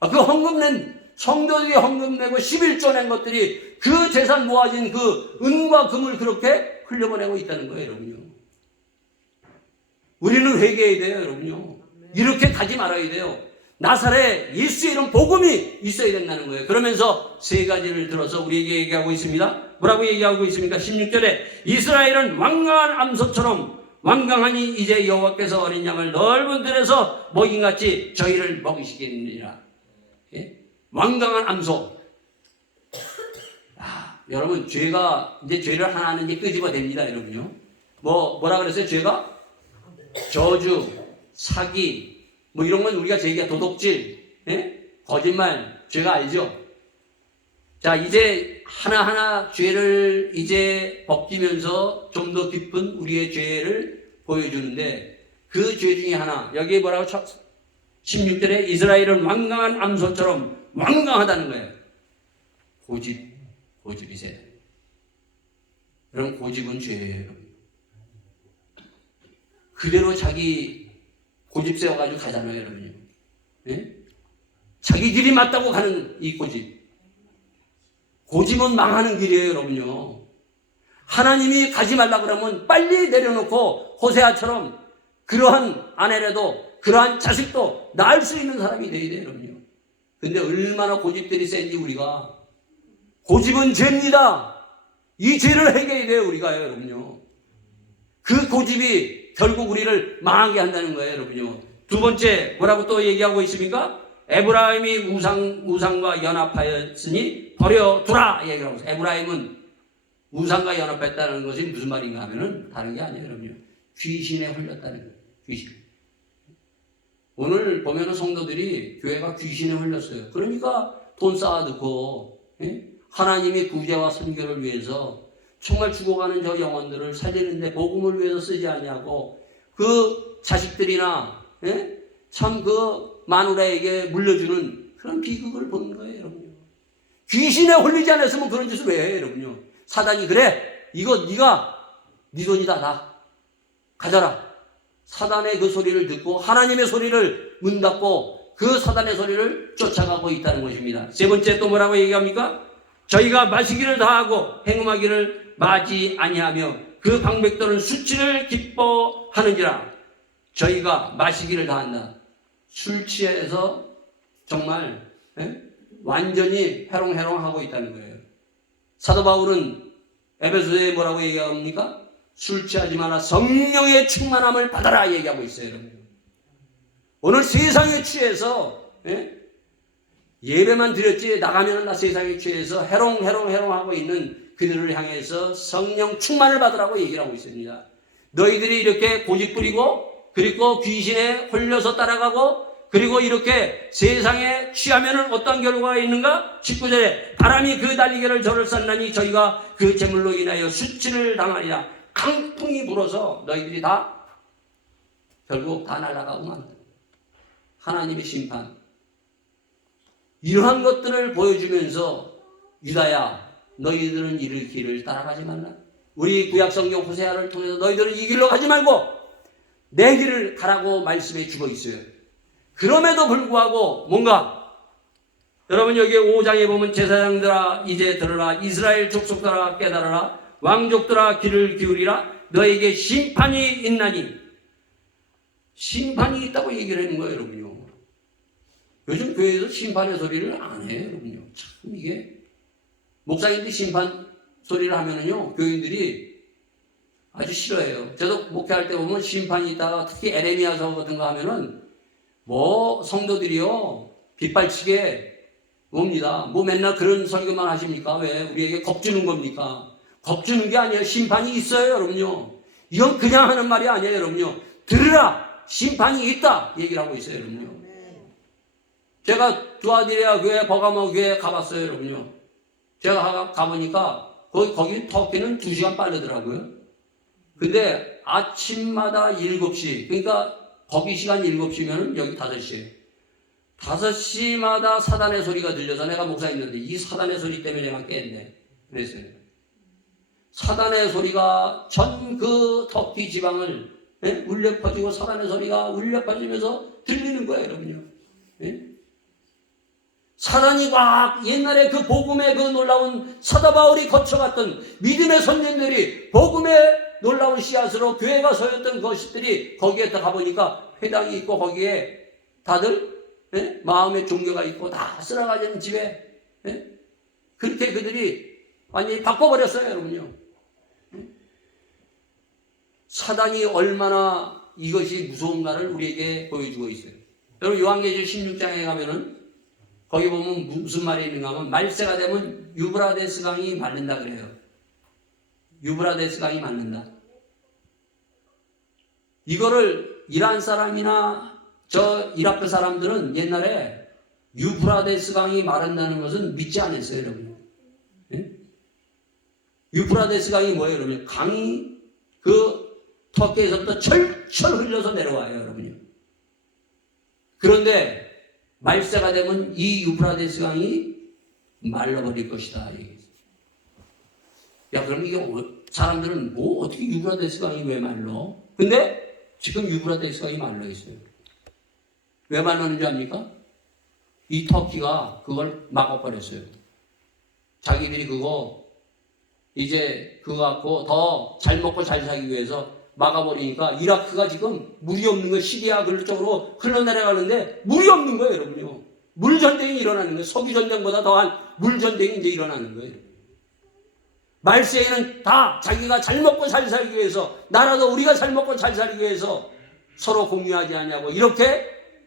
그 헌금 낸 성도들이 헌금 내고 11조 낸 것들이 그 재산 모아진 그 은과 금을 그렇게 흘려보내고 있다는 거예요, 여러분요. 우리는 회개해야 돼요, 여러분요. 이렇게 가지 말아야 돼요. 나사렛 예수의 이런 복음이 있어야 된다는 거예요. 그러면서 세 가지를 들어서 우리에게 얘기하고 있습니다. 뭐라고 얘기하고 있습니까? 16절에 이스라엘은 완강한 암소처럼 완강하니 이제 여호와께서 어린 양을 넓은 들에서 먹인같이 저희를 먹이시겠느니라. 예? 완강한 암소. 여러분 죄가 이제 죄를 하나는 이제 끄집어냅니다, 여러분요. 뭐라 그랬어요? 죄가 저주, 사기, 뭐 이런 건 우리가 제기가 도둑질, 예? 거짓말, 죄가 알죠? 자, 이제 하나하나 죄를 이제 벗기면서 좀 더 깊은 우리의 죄를 보여주는데 그 죄 중에 하나, 여기 뭐라고 16절에 이스라엘은 완강한 암소처럼 완강하다는 거예요. 고집이세요. 여러분, 고집은 죄예요. 그대로 자기 고집 세워가지고 가잖아요, 여러분요. 예? 자기 길이 맞다고 가는 이 고집. 고집은 망하는 길이에요, 여러분요. 하나님이 가지 말라 그러면 빨리 내려놓고 호세아처럼 그러한 아내라도 그러한 자식도 낳을 수 있는 사람이 되어야 돼요, 여러분요. 근데 얼마나 고집들이 센지 우리가. 고집은 죄입니다. 이 죄를 해결해야 돼요, 우리가, 여러분요. 그 고집이 결국 우리를 망하게 한다는 거예요, 여러분요. 두 번째, 뭐라고 또 얘기하고 있습니까? 에브라임이 우상과 연합하였으니 버려두라 얘기하고 있어요. 에브라임은 우상과 연합했다는 것이 무슨 말인가 하면은 다른 게 아니에요, 여러분요. 귀신에 홀렸다는 거예요. 귀신. 오늘 보면은 성도들이 교회가 귀신에 홀렸어요. 그러니까 돈 쌓아두고, 예? 하나님이 구제와 선교를 위해서 정말 죽어가는 저 영혼들을 살리는데 복음을 위해서 쓰지 않냐고 그 자식들이나, 예? 참 그 마누라에게 물려주는 그런 비극을 보는 거예요, 여러분. 귀신에 홀리지 않았으면 그런 짓을 왜 해요, 여러분요. 사단이 그래, 이거 네가 네 돈이다, 나 가져라. 사단의 그 소리를 듣고 하나님의 소리를 문 닫고 그 사단의 소리를 쫓아가고 있다는 것입니다. 세 번째 또 뭐라고 얘기합니까? 저희가 마시기를 다하고 행음하기를 마지 아니하며 그 방백들은 수치를 기뻐하는지라. 저희가 마시기를 다한다. 술 취해서 정말 완전히 해롱해롱하고 있다는 거예요. 사도 바울은 에베소서에 뭐라고 얘기합니까? 술 취하지 마라, 성령의 충만함을 받아라 얘기하고 있어요, 여러분. 오늘 세상에 취해서 예배만 드렸지 나가면 나 세상에 취해서 해롱해롱하고 있는 그들을 향해서 성령 충만을 받으라고 얘기를 하고 있습니다. 너희들이 이렇게 고집 부리고 그리고 귀신에 홀려서 따라가고 그리고 이렇게 세상에 취하면 어떤 결과가 있는가? 19절에 바람이 그 날개를 저를 쐈나니 저희가 그 재물로 인하여 수치를 당하리라. 강풍이 불어서 너희들이 다 결국 다 날아가고 만다. 하나님의 심판. 이러한 것들을 보여주면서 유다야, 너희들은 이 길을 따라가지 말라. 우리 구약성경 호세아를 통해서 너희들은 이 길로 가지 말고 내 길을 가라고 말씀해 주고 있어요. 그럼에도 불구하고 뭔가 여러분 여기 5장에 보면 제사장들아 이제 들으라, 이스라엘 족속들아 깨달아라, 왕족들아 귀를 기울이라, 너에게 심판이 있나니. 심판이 있다고 얘기를 하는 거예요, 여러분요. 요즘 교회에서 심판의 소리를 안 해요, 여러분요. 참 이게 목사님들이 심판 소리를 하면은요 교인들이 아주 싫어해요. 저도 목회할 때 보면 심판이 있다가 특히 에레미야서 같은 거 하면은 뭐 성도들이요 빗발치게 옵니다. 뭐 맨날 그런 설교만 하십니까? 왜 우리에게 겁주는 겁니까? 겁주는 게 아니에요. 심판이 있어요, 여러분요. 이건 그냥 하는 말이 아니에요, 여러분요. 들으라, 심판이 있다 얘기를 하고 있어요, 여러분요. 제가 두아디레아 교회, 버가모 교회 가봤어요, 여러분요. 제가 가보니까 거기 터키는 2시간 빠르더라고요. 근데 아침마다 7시, 그러니까 거기 시간 7시면 여기 5시에요. 5시마다 사단의 소리가 들려서 내가 목사님인데 이 사단의 소리 때문에 내가 깼네. 그랬어요. 사단의 소리가 전 그 터키 지방을 울려 퍼지고 사단의 소리가 울려 퍼지면서 들리는 거예요, 여러분요. 사단이 막 옛날에 그 복음의 그 놀라운 사도 바울이 거쳐갔던 믿음의 선생들이 복음의 놀라운 씨앗으로 교회가 서였던 것들이 거기에 다 가보니까 회당이 있고 거기에 다들 마음의 종교가 있고 다 쓸어가지는 집에 그렇게 그들이 완전히 바꿔버렸어요, 여러분요. 사단이 얼마나 이것이 무서운가를 우리에게 보여주고 있어요. 여러분 요한계시록 16장에 가면은 거기 보면 무슨 말이 있는가 하면 말세가 되면 유브라데스 강이 마른다 그래요. 유브라데스 강이 마른다. 이거를 이란 사람이나 저 이라크 사람들은 옛날에 유브라데스 강이 마른다는 것은 믿지 않았어요, 여러분. 유브라데스 강이 뭐예요, 여러분? 강이 그 터키에서부터 철철 흘려서 내려와요, 여러분요. 그런데 말세가 되면 이 유브라데스 강이 말라버릴 것이다. 야, 그럼 이게 사람들은 뭐 어떻게 유브라데스 강이 왜 말라? 근데 지금 유브라데스 강이 말라 있어요. 왜 말라는지 압니까? 이 터키가 그걸 막아버렸어요. 자기들이 그거 이제 그거 갖고 더 잘 먹고 잘 살기 위해서 막아버리니까 이라크가 지금 물이 없는 거예요. 시리아 그쪽으로 흘러내려가는데 물이 없는 거예요, 여러분요. 물전쟁이 일어나는 거예요. 석유전쟁보다 더한 물전쟁이 이제 일어나는 거예요. 말세에는 다 자기가 잘 먹고 잘 살기 위해서 나라도 우리가 잘 먹고 잘 살기 위해서 서로 공유하지 않냐고 이렇게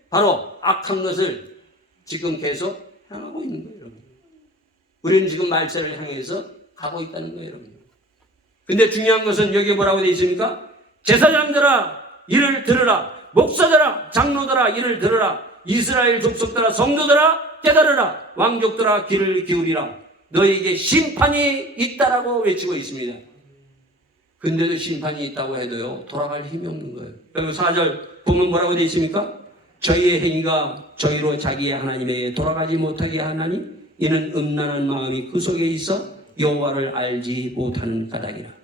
바로 악한 것을 지금 계속 향하고 있는 거예요, 여러분. 우리는 지금 말세를 향해서 가고 있다는 거예요, 여러분. 근데 중요한 것은 여기 뭐라고 되어 있습니까? 제사장들아 이를 들으라. 목사들아 장로들아 이를 들으라. 이스라엘 족속들아 성도들아 깨달으라. 왕족들아 귀를 기울이라. 너에게 심판이 있다라고 외치고 있습니다. 근데도 심판이 있다고 해도요 돌아갈 힘이 없는 거예요. 여기 4절 보면 뭐라고 되어 있습니까? 저희의 행위가 저희로 자기의 하나님에게 돌아가지 못하게 하나니 이는 음란한 마음이 그 속에 있어 여호와를 알지 못하는 까닭이라.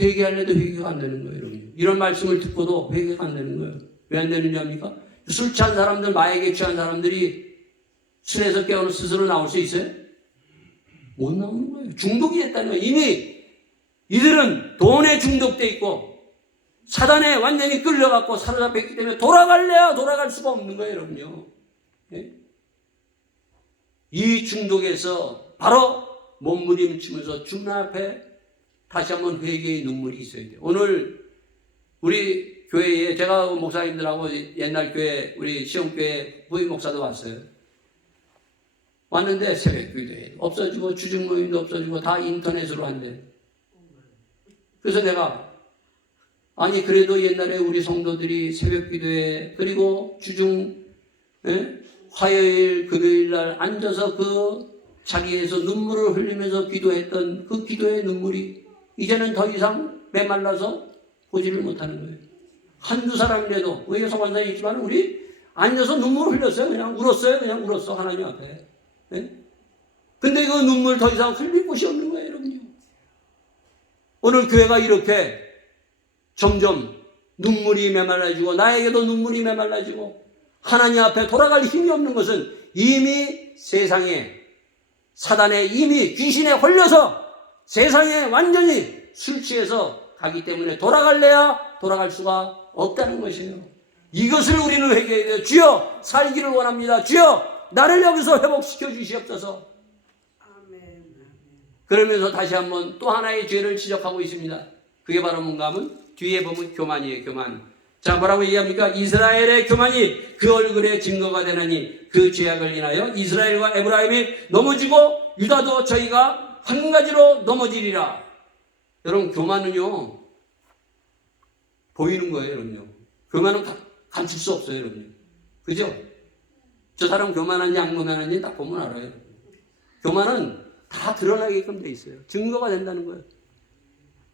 회개하려도 회개가 안 되는 거예요, 여러분. 이런 말씀을 듣고도 회개가 안 되는 거예요. 왜 안 되는지 압니까? 술 취한 사람들, 마약에 취한 사람들이 술에서 깨어나 스스로 나올 수 있어요? 못 나오는 거예요. 중독이 됐다는 거예요. 이미 이들은 돈에 중독돼 있고 사단에 완전히 끌려갖고 사로잡혔기 때문에 돌아갈래야 돌아갈 수가 없는 거예요, 여러분요. 예? 이 중독에서 바로 몸부림치면서 주님 앞에 다시 한번 회개의 눈물이 있어야 돼요. 오늘 우리 교회에 제가 목사님들하고 옛날 교회 우리 시험교회 부임 목사도 왔어요. 왔는데 새벽 기도회 없어지고 주중 모임도 없어지고 다 인터넷으로 한대. 그래서 내가 아니 그래도 옛날에 우리 성도들이 새벽 기도회 그리고 주중 화요일 금요일 날 앉아서 그 자리에서 눈물을 흘리면서 기도했던 그 기도의 눈물이 이제는 더 이상 메말라서 보지를 못하는 거예요. 한두 사람이라도 왜 소관사에 있지만 우리 앉아서 눈물을 흘렸어요. 그냥 울었어요. 그냥 울었어 하나님 앞에. 네? 근데 그 눈물 더 이상 흘릴 곳이 없는 거예요, 여러분요. 오늘 교회가 이렇게 점점 눈물이 메말라지고 나에게도 눈물이 메말라지고 하나님 앞에 돌아갈 힘이 없는 것은 이미 세상에 사단에 이미 귀신에 홀려서 세상에 완전히 술 취해서 가기 때문에 돌아갈래야 돌아갈 수가 없다는 것이에요. 이것을 우리는 회개해야 돼요. 주여 살기를 원합니다. 주여 나를 여기서 회복시켜 주시옵소서. 그러면서 다시 한번 또 하나의 죄를 지적하고 있습니다. 그게 바로 뭔가 하면 뒤에 보면 교만이에요. 교만. 자 뭐라고 얘기합니까? 이스라엘의 교만이 그 얼굴에 증거가 되나니 그 죄악을 인하여 이스라엘과 에브라임이 넘어지고 유다도 저희가 한 가지로 넘어지리라. 여러분 교만은요 보이는 거예요, 여러분요. 교만은 감출 수 없어요, 여러분요. 그죠? 저 사람 교만한지 안 교만한지 딱 보면 알아요. 교만은 다 드러나게끔 돼 있어요. 증거가 된다는 거예요.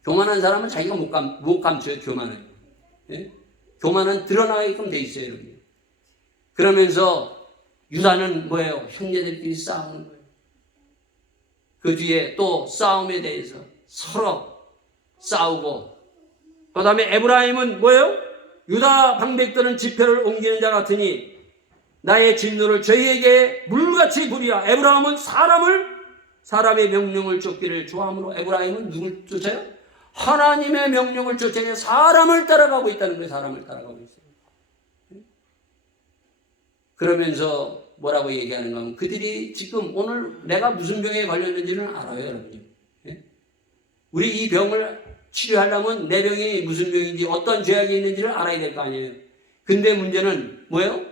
교만한 사람은 자기가 못 감춰요, 교만은. 예? 교만은 드러나게끔 돼 있어요, 여러분. 그러면서 유다는 뭐예요? 형제들끼리 싸우는 거예요. 그 뒤에 또 싸움에 대해서 서로 싸우고, 그 다음에 에브라임은 뭐예요? 유다 방백들은 지표를 옮기는 자 같으니 나의 진노를 저희에게 물같이 부리라. 에브라임은 사람의 명령을 쫓기를 좋아하므로, 에브라임은 누굴 쫓아요? 하나님의 명령을 쫓아야 사람을 따라가고 있다는 거예요. 사람을 따라가고 있어요. 그러면서 뭐라고 얘기하는가 하면, 그들이 지금 오늘 내가 무슨 병에 걸렸는지는 알아요, 여러분. 우리 이 병을 치료하려면 내 병이 무슨 병인지, 어떤 죄악이 있는지를 알아야 될 거 아니에요. 근데 문제는 뭐예요?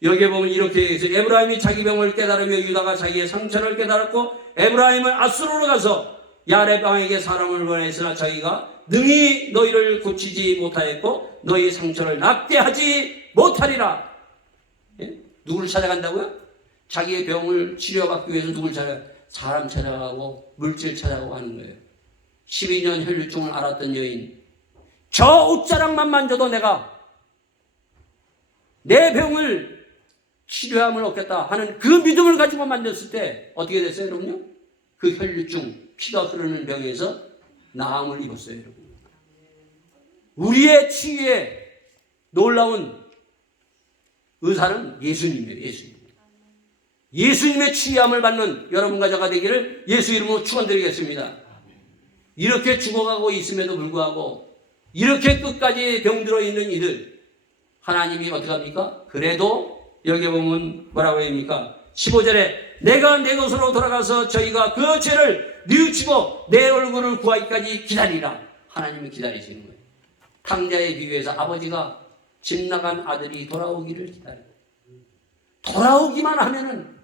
여기에 보면 이렇게 해서 에브라임이 자기 병을 깨달으며 유다가 자기의 상처를 깨달았고, 에브라임은 아수르로 가서 야렙 왕에게 사람을 보냈으나 자기가 능히 너희를 고치지 못하였고 너희의 상처를 낫게 하지 못하리라. 예? 누구를 찾아간다고요? 자기의 병을 치료받기 위해서 누굴 찾아가요? 사람 찾아가고 물질 찾아가고 하는 거예요. 12년 혈류증을 앓았던 여인, 저 옷자락만 만져도 내가 내 병을 치료함을 얻겠다 하는 그 믿음을 가지고 만졌을 때 어떻게 됐어요, 여러분요? 그 혈류증, 피가 흐르는 병에서 나음을 입었어요, 여러분. 우리의 치유에 놀라운 의사는 예수님이에요, 예수님. 예수님의 치유함을 받는 여러분과 저가 되기를 예수 이름으로 축원드리겠습니다. 이렇게 죽어가고 있음에도 불구하고 이렇게 끝까지 병들어 있는 이들, 하나님이 어떻게 합니까? 그래도 여기 보면 뭐라고 합니까? 15절에 내가 내 것으로 돌아가서 저희가 그 죄를 뉘우치고 내 얼굴을 구하기까지 기다리라. 하나님이 기다리시는 거예요. 탕자에 비유해서 아버지가 집 나간 아들이 돌아오기를 기다려요. 돌아오기만 하면은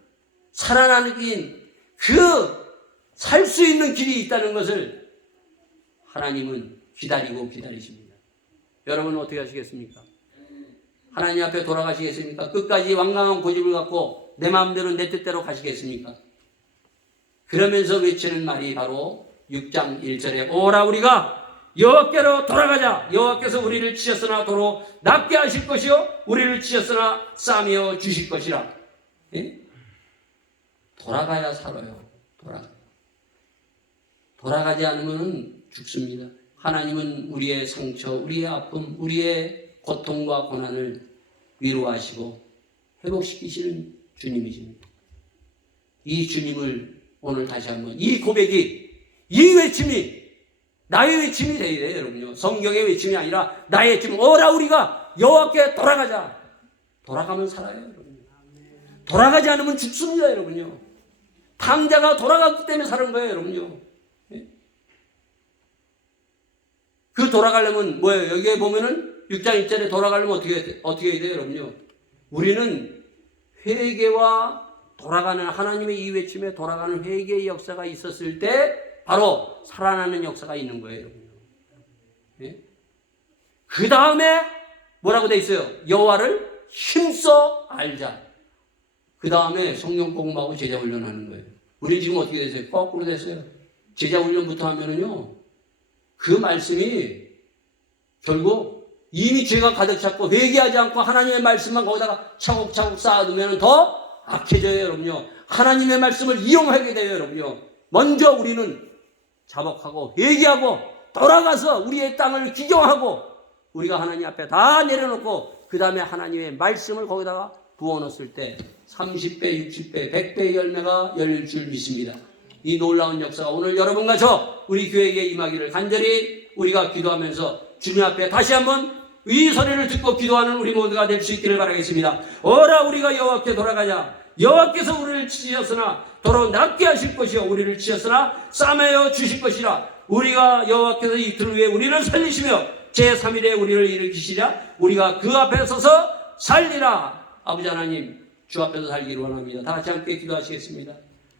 살아나는 살 수 있는 길이 있다는 것을 하나님은 기다리십니다. 여러분은 어떻게 하시겠습니까? 하나님 앞에 돌아가시겠습니까? 끝까지 완강한 고집을 갖고 내 마음대로 내 뜻대로 가시겠습니까? 그러면서 외치는 말이 바로 6장 1절에 오라 우리가 여호와께로 돌아가자. 여호와께서 우리를 치셨으나 도로 낫게 하실 것이요 우리를 치셨으나 싸매어 주실 것이라. 예? 돌아가야 살아요. 돌아가지 않으면 죽습니다. 하나님은 우리의 상처, 우리의 아픔, 우리의 고통과 고난을 위로하시고 회복시키시는 주님이십니다. 이 주님을 오늘 다시 한번, 이 고백이, 이 외침이 나의 외침이 되어야 돼요, 여러분요. 성경의 외침이 아니라 나의 외침. 오라 우리가 여호와께 돌아가자. 돌아가면 살아요, 여러분. 돌아가지 않으면 죽습니다, 여러분요. 탕자가 돌아갔기 때문에 사는 거예요, 여러분요. 그 돌아가려면 뭐예요? 여기에 보면은 6장 1절에 돌아가려면 어떻게 해야 돼요, 여러분요? 우리는 회개와 돌아가는, 하나님의 이 외침에 돌아가는 회개의 역사가 있었을 때 바로 살아나는 역사가 있는 거예요, 여러분요. 예? 그 다음에 뭐라고 돼 있어요? 여호와를 힘써 알자. 그 다음에 성령 공부하고 제자 훈련하는 거예요. 우리 지금 어떻게 됐어요? 거꾸로 됐어요. 제자 훈련부터 하면은요, 그 말씀이 결국 이미 죄가 가득 찼고 회개하지 않고 하나님의 말씀만 거기다가 차곡차곡 쌓아두면 더 악해져요, 여러분요. 하나님의 말씀을 이용하게 돼요, 여러분요. 먼저 우리는 자복하고 회개하고 돌아가서 우리의 땅을 기경하고 우리가 하나님 앞에 다 내려놓고 그 다음에 하나님의 말씀을 거기다가 부어넣었을 때 30배, 60배, 100배의 열매가 열릴 줄 믿습니다. 이 놀라운 역사가 오늘 여러분과 저 우리 교회에 임하기를 간절히 우리가 기도하면서 주님 앞에 다시 한번 이 소리를 듣고 기도하는 우리 모두가 될 수 있기를 바라겠습니다. 오라 우리가 여호와께 돌아가자. 여호와께서 우리를 치셨으나 도로 낫게 하실 것이요 우리를 치셨으나 싸매어 주실 것이라. 우리가 여호와께서 이틀 후에 우리를 살리시며 제3일에 우리를 일으키시랴. 우리가 그 앞에 서서 살리라. 아버지 하나님, 주 앞에서 살기를 원합니다. 다 같이 함께 기도하시겠습니다.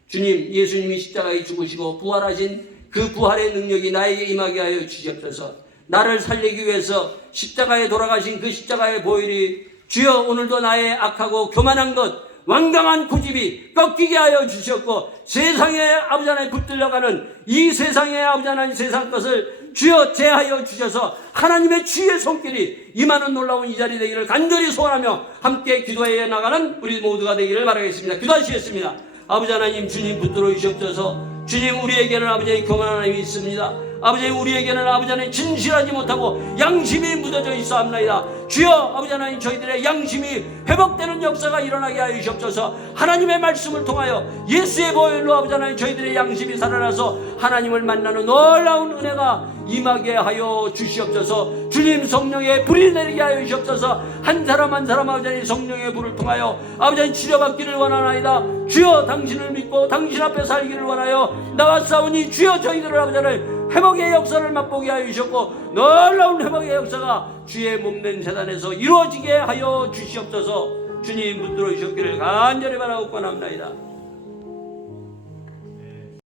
주님, 예수님이 십자가에 죽으시고 부활하신 그 부활의 능력이 나에게 임하게 하여 주시옵소서. 나를 살리기 위해서 십자가에 돌아가신 그 십자가의 보혈이 주여 오늘도 나의 악하고 교만한 것, 완강한 고집이 꺾이게 하여 주셨고 세상에 아버지 하나님 붙들려가는 이 세상에 아버지 하나님 세상 것을 주여 제하여 주셔서 하나님의 주의 손길이 임하는 놀라운 이 자리 되기를 간절히 소원하며 함께 기도해 나가는 우리 모두가 되기를 바라겠습니다. 기도하시겠습니다. 아버지 하나님, 주님 붙들어 주시옵소서. 주님, 우리에게는 아버지 교만한 하나님이 있습니다. 아버지, 우리에게는 아버지 하나님 진실하지 못하고 양심이 묻어져 있사옵나이다. 주여, 아버지 하나님, 저희들의 양심이 회복되는 역사가 일어나게 하여 주옵소서. 하나님의 말씀을 통하여 예수의 보혈로 아버지 하나님, 저희들의 양심이 살아나서 하나님을 만나는 놀라운 은혜가 임하게 하여 주시옵소서. 주님, 성령의 불이 내리게 하여 주시옵소서. 한 사람 한 사람 아버지 하나님, 성령의 불을 통하여 아버지 하나님 치료받기를 원하나이다. 주여, 당신을 믿고 당신 앞에 살기를 원하여 나왔사오니 주여, 저희들을 아버지 하나님 회복의 역사를 맛보게 하여 주셨고 놀라운 회복의 역사가 주의 몸된 재단에서 이루어지게 하여 주시옵소서. 주님, 붙들어 주셨기를 간절히 바라옵고 나옵나이다.